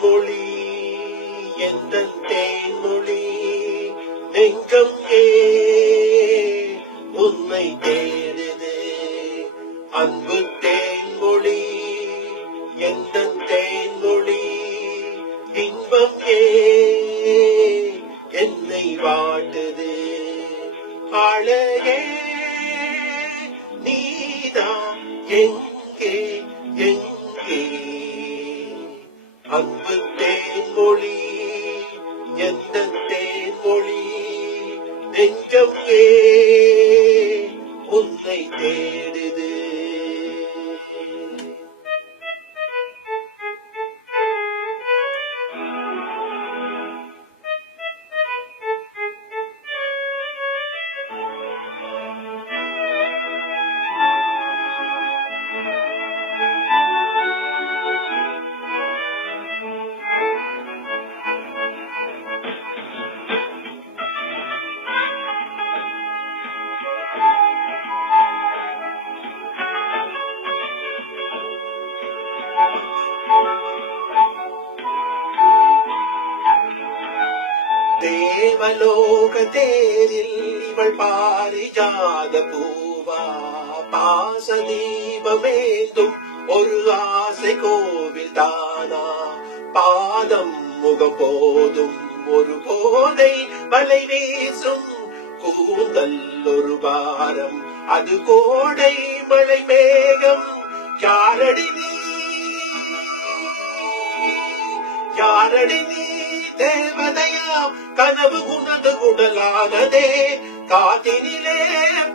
தேன்மொழி எந்த தேன்மொழி நெஞ்சம் உன்னை தேடுது அன்பு தேன்மொழி எந்த தேன்மொழி இன்பம் என்னை வாட்டுது அழகே நீதான் எங்கே எங்கே அன்பு தேன்மொழி எந்த தேன்மொழி நெஞ்சம் உன்னை தேடுது. தேவலோக தேரில் இவள் பாரிஜாத பூவா பாசதீபமேந்தும் ஒரு ஆசை கோவில் தானா பாதம் முகபோதும் ஒரு போதை வலை வீசும் கூந்தல் ஒரு பாரம் அது கோடை மழை மேகம் யாரடி நீ தேவதையாம் கனவு உனது உடலானதே காதினிலே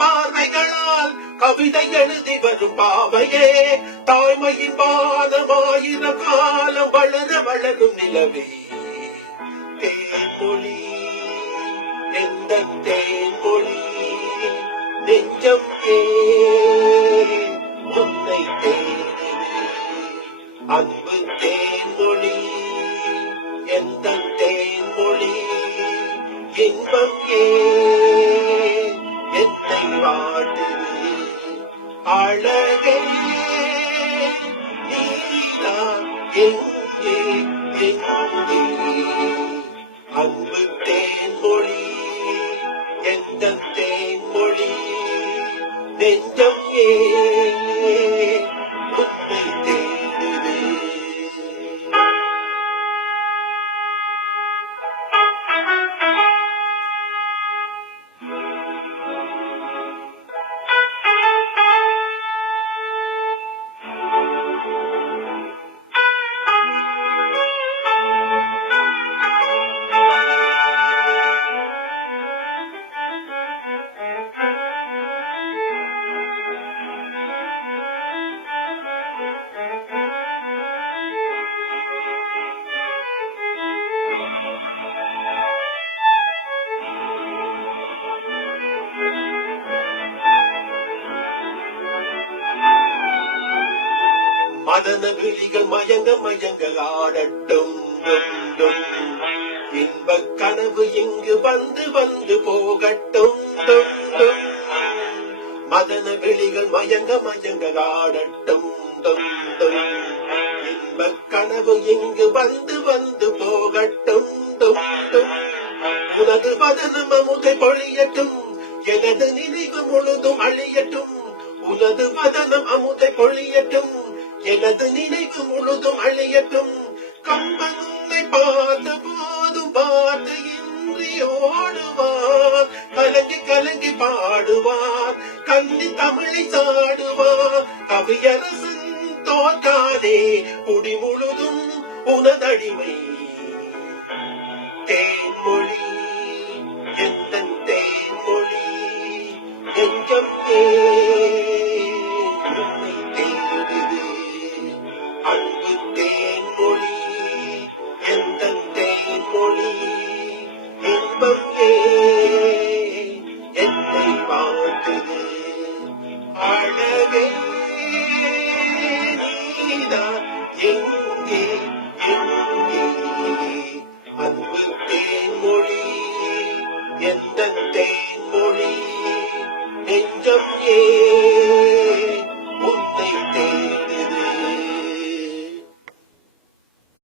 பார்வைகளால் கவிதை எழுதி வரும் பாவையே தாய்மையின் பாதமாயிரம் காலம் வளர வளரும் நிலவே தேன்மொழி எந்த தேன்மொழி நெஞ்சம் உன்னை தேடுது அன்பு தேன்மொழி எந்த தேன்மொழி இன்பம் என்னை வாட்டுது அழகே நீதான் எங்கே எங்கே அன்பு தேன்மொழி எந்த தேன்மொழி நெஞ்சம் உன்னை தேடுது. மதன விழிகள் மயங்க மயங்க ஆடட்டும் இன்பக் கனவு இங்கு வந்து வந்து போகட்டும் மதன விழிகள் மயங்க மயங்க ஆடட்டும் இன்பக் கனவு இங்கு வந்து வந்து போகட்டும் உனது வதனம் அமுதை பொழியட்டும் எனது நினைவு முழுதும் அழியட்டும் உனது வதனம் அமுதை பொழியட்டும் எனது நினைவு முழுதும் அழியட்டும் கம்பன் உன்னை பார்த்த போதும் பார்த்து இன்றி ஓடுவார் கலங்கி கலங்கி பாடுவார் கண்ணி தமிழை சாடுவார் கவியரசன் தோற்காதே குடி முழுதும் உனதடிமை தேன்மொழி எந்த தேன்மொழி நெஞ்சம் உன்னை தேடுது அன்பு தேன்மொழி எந்த தேன்மொழி இன்பம் என்னை வாட்டுது அழகே நீதான் எங்கே எங்கே அன்பு தேன்மொழி எந்த தேன்மொழி நெஞ்சம்